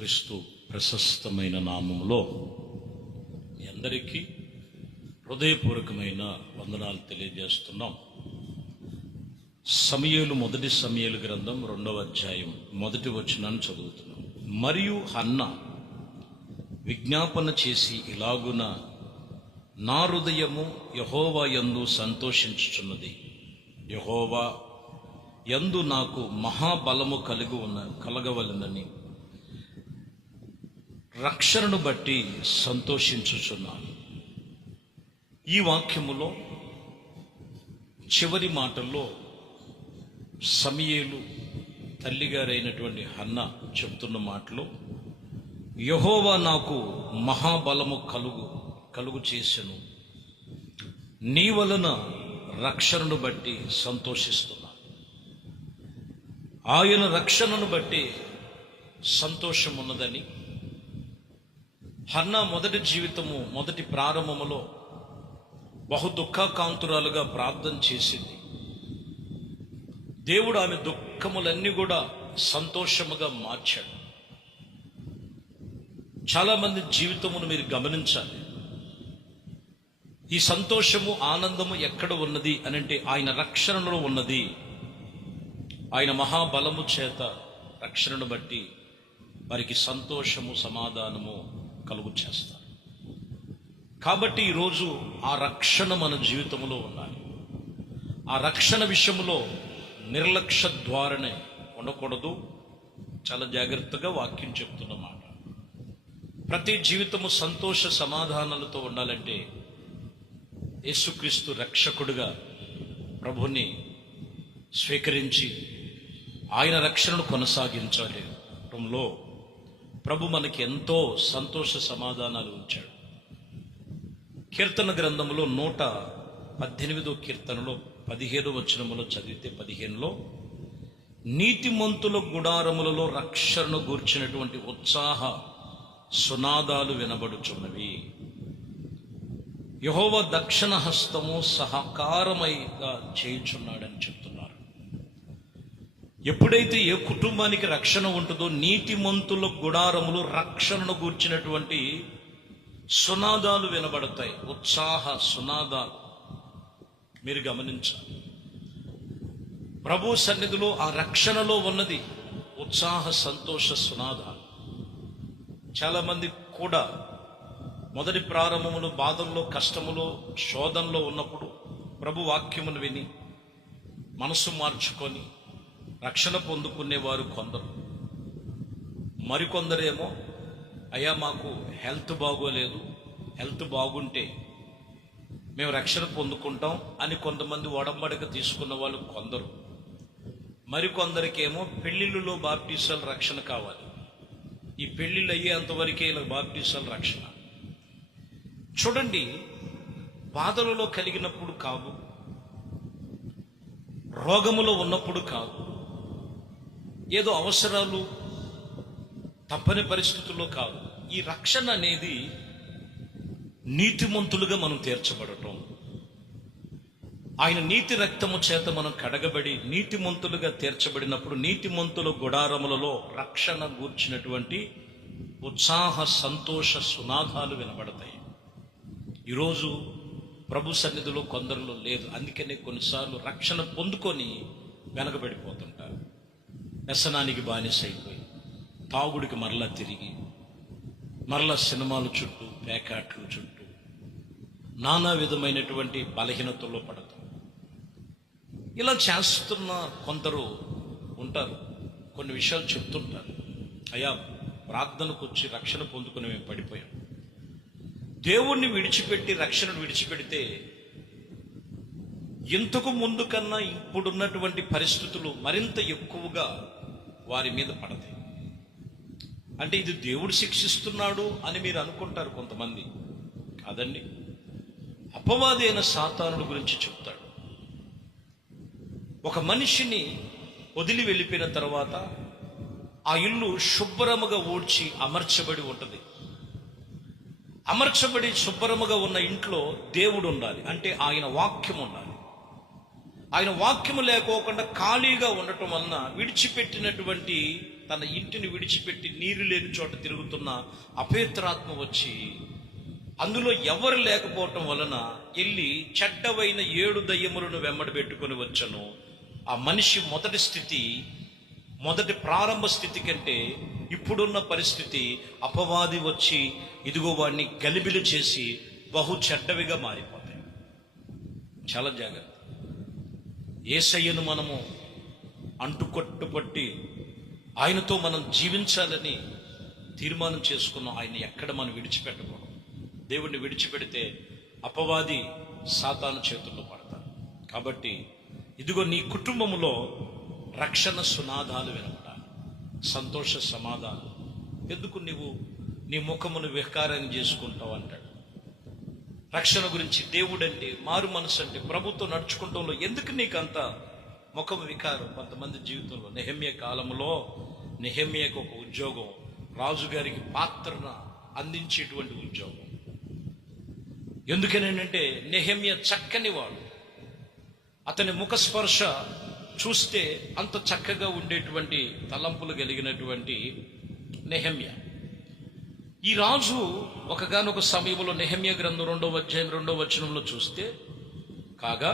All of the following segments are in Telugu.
యేసుక్రీస్తు ప్రశస్తమైన నామములో మీ అందరికీ హృదయపూర్వకమైన వందనాలు తెలియజేస్తున్నాం. మొదటి సమూయేలు గ్రంథం 2వ అధ్యాయం 1వ వచనాన్ని చదువుతున్నాం. మరియు హన్న విజ్ఞాపన చేసి ఇలాగున, నా హృదయము యెహోవా యందు సంతోషించుచున్నది, యెహోవా యందు నాకు మహాబలము కలగవలెనని రక్షణను బట్టి సంతోషించుచున్నాను. ఈ వాక్యములో చివరి మాటల్లో సమూయేలు తల్లిగారైనటువంటి హన్న చెప్తున్న మాటలు, యెహోవా నాకు మహాబలము కలుగు చేసెను, నీ వలన రక్షణను బట్టి సంతోషిస్తున్నాను. ఆయన రక్షణను బట్టి సంతోషం ఉన్నదని హన్న మొదటి ప్రారంభములో బహు దుఃఖాకాంతురాలుగా ప్రార్థన చేసింది. దేవుడు ఆమె దుఃఖములన్నీ కూడా సంతోషముగా మార్చాడు. చాలా మంది జీవితమును మీరు గమనించాలి. ఈ సంతోషము ఆనందము ఎక్కడ ఉన్నది అనంటే ఆయన రక్షణలో ఉన్నది. ఆయన మహాబలము చేత రక్షణను బట్టి వారికి సంతోషము సమాధానము కలుగు చేస్తారు. కాబట్టి ఈరోజు ఆ రక్షణ మన జీవితంలో ఉండాలి. ఆ రక్షణ విషయంలో నిర్లక్ష్య ధోరణి ఉండకూడదు. చాలా జాగ్రత్తగా వాక్యం చెప్తున్నమాట. ప్రతి జీవితము సంతోష సమాధానాలతో ఉండాలంటే యేసుక్రీస్తు రక్షకుడిగా ప్రభుని స్వీకరించి ఆయన రక్షణను కొనసాగించాలి. ప్రభు మనకి ఎంతో సంతోష సమాధానాలు ఉంచాడు. కీర్తన గ్రంథంలో 118వ కీర్తనలో 15వ వచనములో చదివితే 15లో, నీతిమంతుల గుడారములలో రక్షణను గూర్చినటువంటి ఉత్సాహ సునాదాలు వినబడుచున్నవి. యెహోవా దక్షిణ హస్తము సహకారమైగా చేయుచున్నాడని చెప్తున్నారు. ఎప్పుడైతే ఏ కుటుంబానికి రక్షణ ఉంటుందో నీతిమంతుల గుడారములు రక్షణను గూర్చినటువంటి సునాదాలు వినబడతాయి. ఉత్సాహ సునాదాలు మీరు గమనించాలి. ప్రభు సన్నిధిలో ఆ రక్షణలో ఉన్నది ఉత్సాహ సంతోష సునాదాలు. చాలా మంది కూడా మొదటి ప్రారంభములు బాధల్లో, కష్టములో, శోధనలో ఉన్నప్పుడు ప్రభు వాక్యమును విని మనసు మార్చుకొని రక్షణ పొందుకునేవారు కొందరు. మరికొందరేమో, అయ్యా మాకు హెల్త్ బాగోలేదు, హెల్త్ బాగుంటే మేము రక్షణ పొందుకుంటాం అని కొంతమంది ఒడంబడిక తీసుకున్న వాళ్ళు కొందరు. మరికొందరికేమో పెళ్లిళ్ళలో బాప్టిసాల రక్షణ కావాలి. ఈ పెళ్లిళ్ళు అయ్యేంతవరకే ఇలా బాప్టిసాల రక్షణ. చూడండి, బాధలలో కలిగినప్పుడు కాదు, రోగములో ఉన్నప్పుడు కాదు, ఏదో అవసరాలు తప్పని పరిస్థితుల్లో కాదు. ఈ రక్షణ అనేది నీతిమంతులుగా మనం తీర్చబడటం, ఆయన నీతి రక్తము చేత మనం కడగబడి నీతిమంతులుగా తీర్చబడినప్పుడు నీతిమంతుల గుడారములలో రక్షణ గూర్చినటువంటి ఉత్సాహ సంతోష సునాదాలు వినబడతాయి. ఈరోజు ప్రభు సన్నిధిలో కొందరిలో లేదు. అందుకనే కొన్నిసార్లు రక్షణ పొందుకొని వెనకబడిపోతుంటారు. వ్యసనానికి బానిసైపోయి, తాగుడికి మరలా తిరిగి, మరలా సినిమాల చుట్టూ, పేకాట్ల చుట్టూ, నానా విధమైనటువంటి బలహీనతల్లో పడతాం. ఇలా చేస్తున్న కొందరు ఉంటారు. కొన్ని విషయాలు చెప్తుంటారు, అయ్యా ప్రార్థనకు వచ్చి రక్షణ పొందుకుని మేము పడిపోయాం. దేవుణ్ణి విడిచిపెట్టి రక్షణను విడిచిపెడితే ఇంతకు ముందు కన్నా ఇప్పుడున్నటువంటి పరిస్థితులు మరింత ఎక్కువగా వారి మీద పడతాయి. అంటే ఇది దేవుడు శిక్షిస్తున్నాడు అని మీరు అనుకుంటారు కొంతమంది. కాదండి, అపవాది అయిన సాతానుడు గురించి చెప్తాడు. ఒక మనిషిని వదిలి వెళ్ళిపోయిన తర్వాత ఆ ఇల్లు శుభ్రముగా ఊడ్చి అమర్చబడి ఉంటుంది. అమర్చబడి శుభ్రముగా ఉన్న ఇంట్లో దేవుడు ఉండాలి. అంటే ఆయన వాక్యం ఉండాలి. ఆయన వాక్యము లేకోకుండా ఖాళీగా ఉండటం వలన విడిచిపెట్టినటువంటి తన ఇంటిని విడిచిపెట్టి నీరు లేని చోట తిరుగుతున్న అపవిత్రాత్మ వచ్చి అందులో ఎవరు లేకపోవటం వలన వెళ్ళి చెడ్డవైన 7 దయ్యములను వెంబడి పెట్టుకొని వచ్చను. ఆ మనిషి మొదటి ప్రారంభ స్థితి కంటే ఇప్పుడున్న పరిస్థితి అపవాది వచ్చి ఇదిగో వాడిని గలిబిలి చేసి బహు చెడ్డవిగా మారిపోతాయి. చాలా జాగ్రత్త. యేసయ్యను మనము అంటుకొట్టుపట్టి ఆయనతో మనం జీవించాలని తీర్మానం చేసుకున్నాం. ఆయన ఎక్కడ మనం విడిచిపెట్టకూడదు. దేవుణ్ణి విడిచిపెడితే అపవాది సాతాను చేతుల్లో పడతాడు. కాబట్టి ఇదిగో నీ కుటుంబంలో రక్షణ సునాదాలు వినపడాలి, సంతోష సమాధానం. ఎందుకు నీవు నీ ముఖమును వికారాన్ని చేసుకుంటావు అంటాడు. రక్షణ గురించి దేవుడంటే, మారు మనసు అంటే, ప్రభుతో నడుచుకుంటంలో ఎందుకు నీకంత ముఖం వికారం? కొంతమంది జీవితంలో నెహెమ్యా కాలంలో నెహెమ్యాకు ఒక ఉద్యోగం, రాజుగారికి పాత్రను అందించేటువంటి ఉద్యోగం. ఎందుకనంటే నెహెమ్యా చక్కని వాడు. అతని ముఖ స్పర్శ చూస్తే అంత చక్కగా ఉండేటువంటి తలంపులు కలిగినటువంటి నెహెమ్యా. ఈ రాజు ఒకగానొక సమయంలో నెహెమ్యా గ్రంథం 2వ అధ్యాయం 2వ వచనంలో చూస్తే, కాగా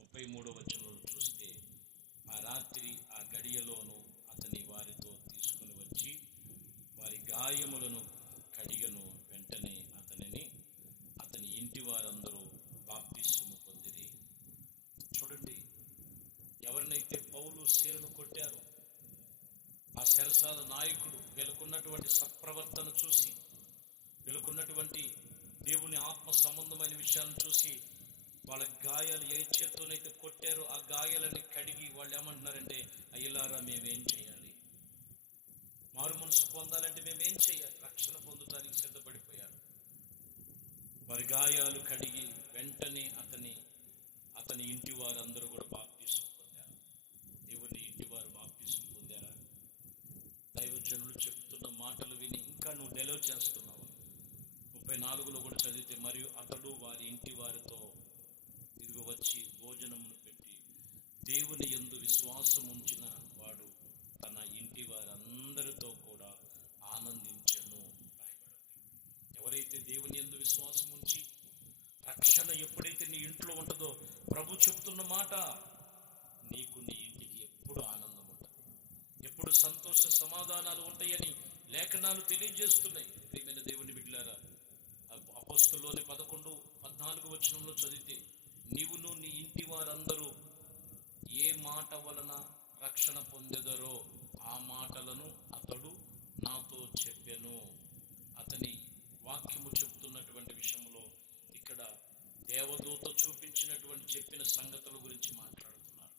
ముప్పై 33వ వచనంలో చూస్తే, ఆ రాత్రి ఆ గడియలోను అతని వారితో తీసుకుని వచ్చి వారి గాయములను కడిగను. వెంటనే అతని ఇంటి వారందరూ బాప్తిస్మము పొందిరి. చూడండి, ఎవరినైతే పౌలు శీలను కొట్టారో ఆ చెరసాల నాయకుడు వీళ్ళకున్నటువంటి సత్ప్రవర్తన చూసి, వీళ్ళకున్నటువంటి దేవుని ఆత్మ సంబంధమైన విషయాలను చూసి, వాళ్ళ గాయాలు ఏ చేత్తోనైతే కొట్టారో ఆ గాయాలని కడిగి వాళ్ళు ఏమంటున్నారంటే, అయ్యలారా మేమేం చేయాలి? మారు మనసు పొందాలంటే మేమేం చేయాలి? రక్షణ పొందడానికి సిద్ధపడిపోయారు. వారి గాయాలు కడిగి వెంటనే అతని ఇంటి వారందరూ కూడా బాప్తిసం పొందారు. దేవుని ఇంటి వారు బాప్తిసం పొందారా? దైవజనులు చెప్తున్న మాటలు విని ఇంకా నువ్వు డెలివర్ చేస్తున్నావు. 34లో కూడా చదివితే, మరియు అతడు వారి ఇంటి వారితో ఇదిగో వచ్చి భోజనమును పెట్టి దేవుని యందు విశ్వాసం ఉంచిన వాడు తన ఇంటి వారందరితో కూడా ఆనందించెను రాయబడింది. ఎవరైతే దేవుని యందు విశ్వాసం ఉంచి రక్షణ ఎప్పుడైతే నీ ఇంట్లో ఉంటుందో, ప్రభు చెప్తున్న మాట, నీకు నీ ఇంటికి ఎప్పుడు ఆనందం ఉంటుంది, ఎప్పుడు సంతోష సమాధానాలు ఉంటాయని లేఖనాలు తెలియజేస్తున్నాయి. ప్రియమైన దేవుని బిడ్డలారా, అపోస్తలులోని 11-14 వచనంలో చదివితే, నీవును నీ ఇంటి వారందరూ ఏ మాట వలన రక్షణ పొందెదరో ఆ మాటలను అతడు నాతో చెప్పెను. అతని వాక్యము చెప్తున్నటువంటి విషయంలో ఇక్కడ దేవదూత చూపించినటువంటి చెప్పిన సంగతుల గురించి మాట్లాడుతున్నారు.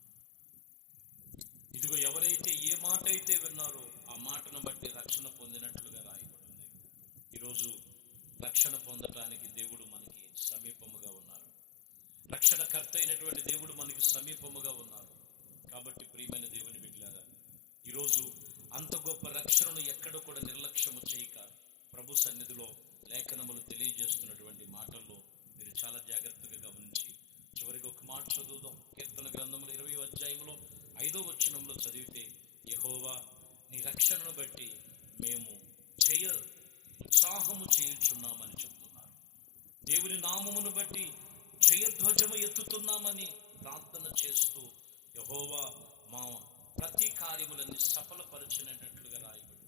ఇదిగో ఎవరైతే ఏ మాట అయితే విన్నారో ఆ మాటను బట్టి రక్షణ పొందినట్లుగా రాయబడింది. ఈరోజు రక్షణ పొందటానికి దేవుడు మనకి సమీపముగా ఉన్నారు. రక్షణకర్త అయినటువంటి దేవుడు మనకి సమీపముగా ఉన్నారు. కాబట్టి ప్రియమైన దేవుని బిడ్డలారా, ఈరోజు అంత గొప్ప రక్షణను ఎక్కడ కూడా నిర్లక్ష్యము చేయక ప్రభు సన్నిధిలో లేఖనములు తెలియజేస్తున్నటువంటి మాటల్లో మీరు చాలా జాగ్రత్తగా గమనించి చివరికి ఒక మాట చదువుదాం. కీర్తన గ్రంథములు 20వ అధ్యాయంలో 5వ వచనంలో చదివితే, యెహోవా నీ రక్షణను బట్టి మేము ఉత్సాహము చేయుచున్నామని చెప్తున్నారు. దేవుని నామమును బట్టి జయధ్వజము ఎత్తుతున్నామని ప్రార్థన చేస్తూ యెహోవా మా ప్రతి కార్యములన్నీ సఫలపరచినట్లుగా రాయబడి.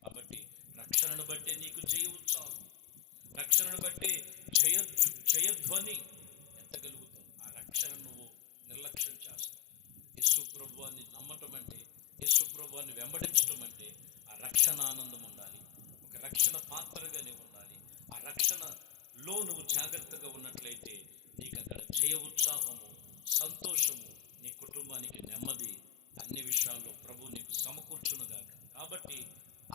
కాబట్టి రక్షణను బట్టే నీకు జయ ఉత్సాహం, రక్షణను బట్టే జయధ్వని ఎత్తగలుగుతావు. ఆ రక్షణ నువ్వు నిర్లక్ష్యం చేస్తావు. యేసు ప్రభువాన్ని నమ్మటం అంటే, యేసు ప్రభువాన్ని వెంబడించడం అంటే ఆ రక్షణ ఆనందం ఉండాలి. ఒక రక్షణ పాత్రగా నీవు ఉండాలి. ఆ రక్షణలో నువ్వు జాగ్రత్తగా ఉన్నట్లయితే నీకు అక్కడ జయ ఉత్సాహము, సంతోషము, నీ కుటుంబానికి నెమ్మది, అన్ని విషయాల్లో ప్రభు నీకు సమకూర్చునుగాక. కాబట్టి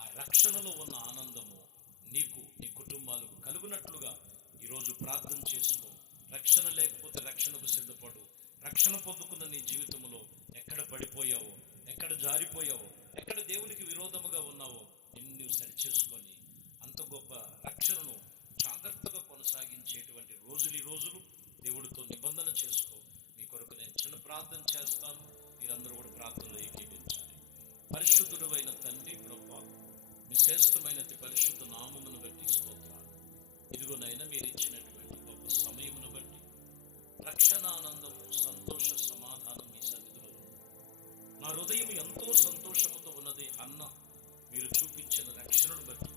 ఆ రక్షణలో ఉన్న ఆనందము నీకు, నీ కుటుంబాలకు కలుగునట్లుగా ఈరోజు ప్రార్థన చేసుకో. రక్షణ లేకపోతే రక్షణకు సిద్ధపడు. రక్షణ పొందుకున్న నీ జీవితంలో ఎక్కడ పడిపోయావో, ఎక్కడ జారిపోయావో, ఎక్కడ దేవునికి విరోధముగా ఉన్నావో నిన్ను సరిచేసుకొని అంత గొప్ప రక్షణను జాగ్రత్తగా కొనసాగించేటువంటి రోజులు ఈ రోజులు దేవుడితో నిబంధన చేసుకో. మీ కొరకు నేను చిన్న ప్రార్థన చేస్తాను. మీరందరూ కూడా ప్రార్థనలో ఏకీభవించాలి. పరిశుద్ధుడు అయిన తండ్రి ప్రభువా, మీ శ్రేష్టమైన పరిశుద్ధ నామమును బట్టి స్తోత్రాలు. ఇదిగోనైనా మీరు ఇచ్చినటువంటి గొప్ప సమయమును బట్టి రక్షణ ఆనందము, సంతోష సమాధానం మీ సన్నిధిలో ఉంది. నా హృదయం ఎంతో సంతోషముతో ఉన్నది. అన్న మీరు చూపించిన రక్షణను బట్టి,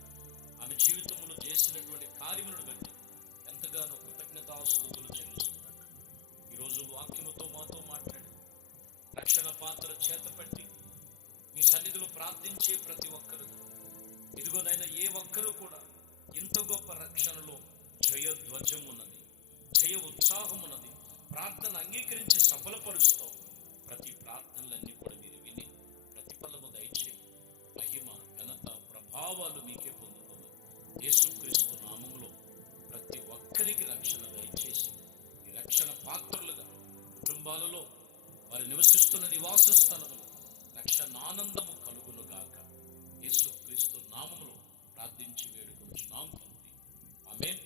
ఆమె జీవితంలో చేసినటువంటి కార్యములను బట్టి ఎంతగానో కృతజ్ఞతాస్తుతులు చెల్లిస్తున్నట్టు ఈరోజు వాక్యముతో మాతో మాట్లాడి రక్షణ పాత్ర చేతపట్టి మీ సన్నిధిలో ప్రార్థించే ప్రతి ఒక్కరు, ఇదిగోనైనా ఏ ఒక్కరూ కూడా ఇంత గొప్ప రక్షణలో జయధ్వజం ఉన్నది, జయ ఉత్సాహం ఉన్నది, ప్రార్థన అంగీకరించి సఫలపరుస్తాం. ప్రతి ప్రార్థనలన్నీ కూడా మీరు విని ప్రతిఫలము దయచేయండి. మహిమ, ఘనత, ప్రభావాలు మీకే పొందుకోవాలి. యేసుక్రీస్తు నామములో ప్రతి ఒక్కరికి రక్షణ దయచేసి ఈ రక్షణ పాత్రలుగా కుటుంబాలలో వారు నివసిస్తున్న నివాస స్థలములో రక్షణానందము కలుగునుగాక. యేసుక్రీస్తు నామములో ప్రార్థించి వేడుకొనుచున్నాం తండ్రి. ఆమేన్.